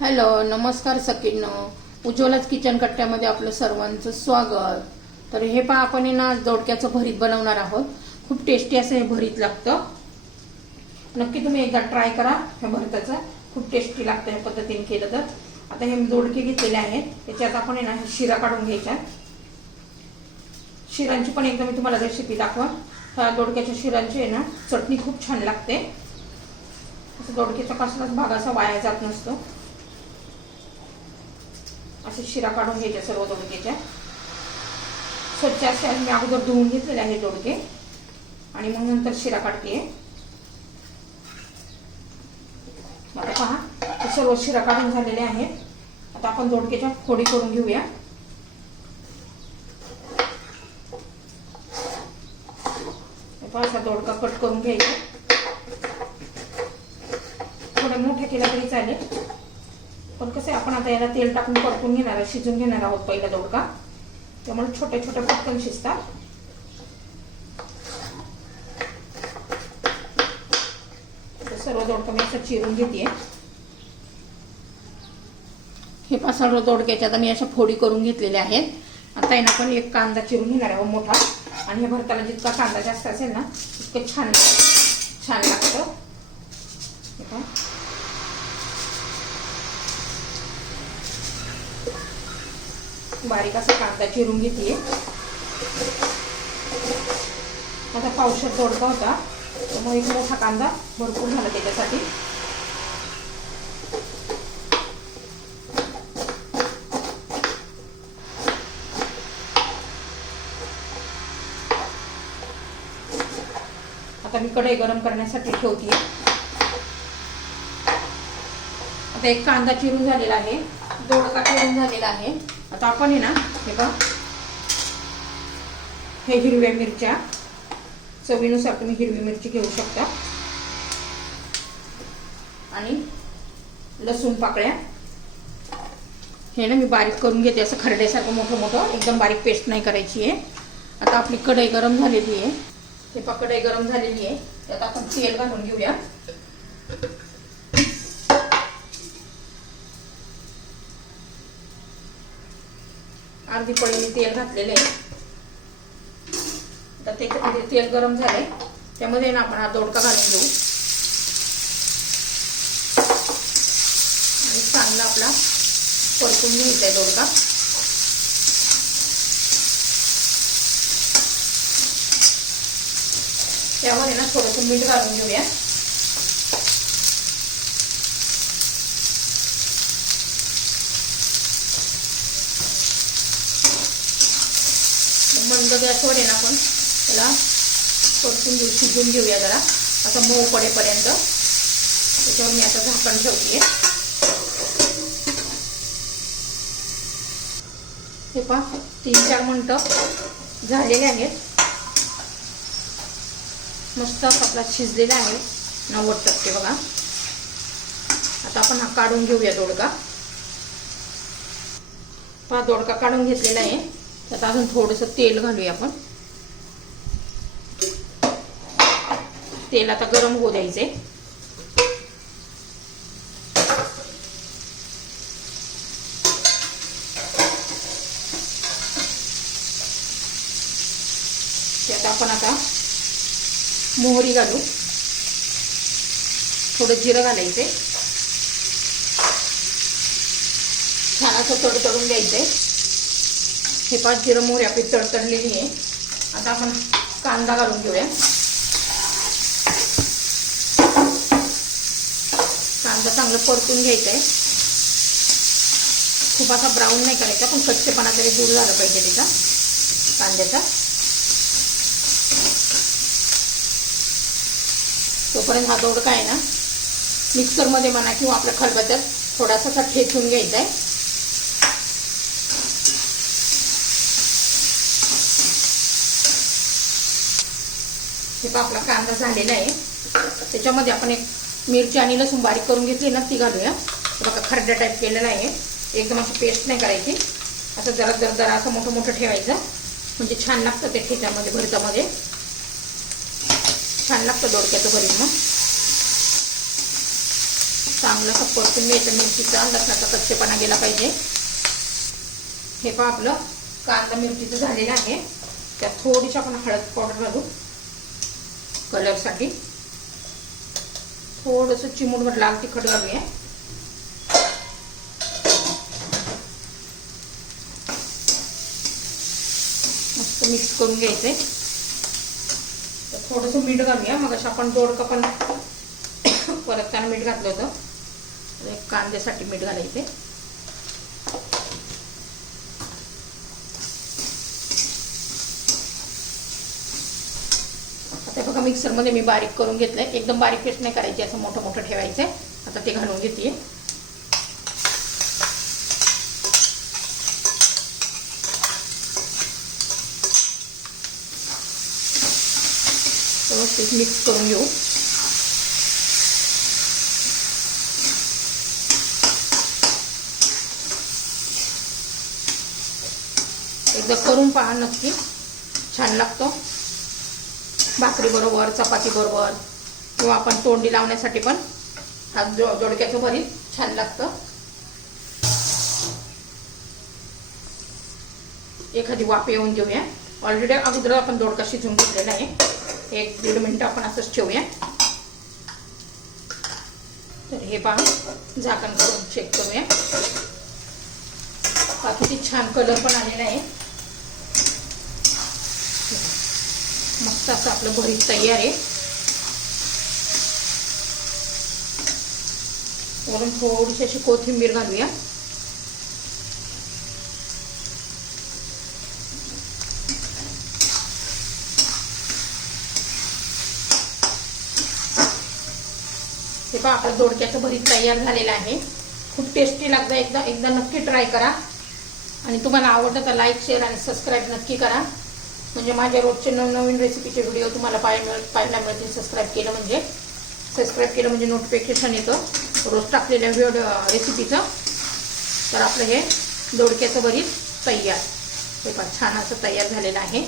Hello नमस्कार सकिनो उज्ज्वलाच kitchen कट्ट्यामध्ये आपलं सर्वांचं स्वागत. तर हे पहा आपण ना दोडक्याचं भरीत बनवणार आहोत. खूप टेस्टी असं हे भरीत लागतं. नक्की तुम्ही एकदा ट्राय करा ह्या भरताचं. खूप टेस्टी लागतं ह्या पद्धतीने केलं तर. आता हे दोडके घेतलेले आहेत. त्याच्यात आपण ना हे शिरा काढून घ्यायच्या. शिरांची पण एकदा मी तुम्हाला रेसिपी दाखवा ह्या दोडक्याच्या शिरांची आहे ना चटणी खूप छान लागते. असं दोडक्याचा कसलाच भाग असा वाया जात नसतो. असे शिरा काढून घ्यायच्या सर्व दोडक्याच्या. स्वच्छ असे मी अगोदर धुवून घेतलेले आहे दोडके. आणि मग नंतर शिरा काढते. आता पहा सर्व शिरा काढून झालेले आहेत. आता आपण दोडक्याच्या फोडी करून घेऊया. असा दोडका कट करून घ्यायचा. थोडा मोठा केला तरी चालेल. पण कसं आहे आपण आता याला तेल टाकून परतून घेणार आहे शिजून घेणार आहोत पहिला दोडका. त्यामुळे छोट्या छोट्या पटकन शिजतात. सर्व दोडका मी असं चिरून घेते. हे पाच सर्व दोडक्याच्या आता मी अशा फोडी करून घेतलेल्या आहेत. आता यांना पण एक कांदा चिरून घेणार आहे मोठा. आणि हे भरताला जितका कांदा जास्त असेल ना तितकं छान छान लागतं हे पहा. बारीक असा कांदा चिरून घेते आता पावसात दोडका होता. त्यामुळे एक मोठा कांदा भरपूर झाला त्याच्यासाठी. आता मी कढई गरम करण्यासाठी ठेवते आता एक कांदा चिरून झालेला आहे. दोडका चिरून झालेला आहे. आता आपण आहे ना हे बघ. हे हिरव्या मिरच्या. चवीनुसार तुम्ही हिरवी मिरची घेऊ शकता. आणि लसूण पाकळ्या. हे ना मी बारीक करून घेते असं खरड्यासारखं मोठं मोठं. एकदम बारीक पेस्ट नाही करायची आहे. आता आपली कढई गरम झालेली आहे. हे पा कढई गरम झालेली आहे. त्यात आपण तेल घालून घेऊया. अर्धी पळीने तेल घातलेले आहे. तर त्याच्यामध्ये म्हणजे तेल गरम झालंय. त्यामध्ये ना आपण हा दोडका घालून घेऊ. आणि चांगला आपला परतून घ्यायचा आहे दोडका. त्यामध्ये ना थोडंसं मीठ घालून घेऊया. मंद गॅसवर आहे ना आपण त्याला परतून घेऊ शिजून घेऊया जरा. असं मऊ पडेपर्यंत. त्याच्यावर मी आता झाकण ठेवते हे पहा तीन चार मिनटं झालेले आहेत. मस्त आपला शिजलेला आहे नव्वद टक्के बघा. आता आपण हा काढून घेऊया दोडका. पहा दोडका काढून घेतलेला आहे. त्यात अजून थोडंसं तेल घालूया आपण. तेल आता गरम होऊ द्यायचे त्यात आपण आता मोहरी घालू. थोडं जिरं घालायचे छान असं तडतडून द्यायचंय हे पाच जिरं मोहरी आपली तडतडलेली आहे. आता आपण कांदा घालून घेऊया. कांदा चांगलं परतून घ्यायचा आहे खूप असा ब्राऊन नाही करायचा पण कच्चेपणा तरी दूर झाला पाहिजे त्याचा कांद्याचा. तोपर्यंत हा दोडका आहे ना मिक्सरमध्ये म्हणा किंवा आपल्या खलबत्यात थोडासा ठेचून घ्यायचा आहे हे पहा आपला कांदा झालेला आहे. त्याच्यामध्ये आपण एक मिरची आणि लसूण बारीक करून घेतली ना ती घालूया. बघा खरड्या टाईप केलेला आहे. एकदम अशी पेस्ट नाही करायची. असं जरा जरा जरा असं मोठं मोठं ठेवायचं. म्हणजे छान लागतं ते ठेच्यामध्ये भरतामध्ये. छान लागतं दोडक्याचं भरीत मग चांगलं असं परतून घ्यायचं. मिरचीचा लसणाचा कच्चेपणा गेला पाहिजे. हे पण आपलं कांदा मिरचीचं झालेलं आहे. त्यात थोडीशी आपण हळद पावडर घालू. कलरसाठी. थोडंसं चिमूटभर लाल तिखट घालूया. मस्त मिक्स करून घ्यायचंय. तर थोडंसं मीठ घालूया. मग आपण दोडकं पण परतताना मीठ घातलं होतं. एक कांद्यासाठी मीठ घालायचे बघा मिक्सरमध्ये मी बारीक करून घेतलंय. एकदम बारीक पेस्ट नाही करायची असं मोठं मोठं ठेवायचंय. आता ते घालून घेते व्यवस्थित मिक्स करून घेऊ. एकदा करून पहा नक्की. छान लागतो. भाकरी बरोबर चपाती बरोबर किंवा आपण तोंडी लावण्यासाठी पण हा जो जोडक्याचं भरीत छान लागतं. एखादी वाफ येऊन देऊया ऑलरेडी अगोदर आपण दोडका शिजवून घेतलेला आहे. एक दीड मिनटं आपण असंच ठेवूया. तर हे पहा झाकण करून चेक करूया. बाकी छान कलर पण आलेला आहे. मस्त असं आपलं भरीत तयार आहे. वरून थोडीशी अशी कोथिंबीर घालूया. हे पहा आपलं दोडक्याचं भरीत तयार झालेलं आहे. खूप टेस्टी लागतं एकदा एकदा नक्की ट्राय करा. आणि तुम्हाला आवडतं तर लाईक शेअर आणि सबस्क्राईब नक्की करा. म्हणजे माझ्या रोजचे नवनवीन रेसिपीचे व्हिडिओ तुम्हाला पाहाय मिळ पाहायला मिळतील. सबस्क्राईब केलं म्हणजे. सबस्क्राईब केलं म्हणजे नोटिफिकेशन येतं. रोज टाकलेल्या व्हिडिओ रेसिपीचं तर आपलं हे दोडक्याचं बरीच तयार. हे पण छान असं तयार झालेलं आहे.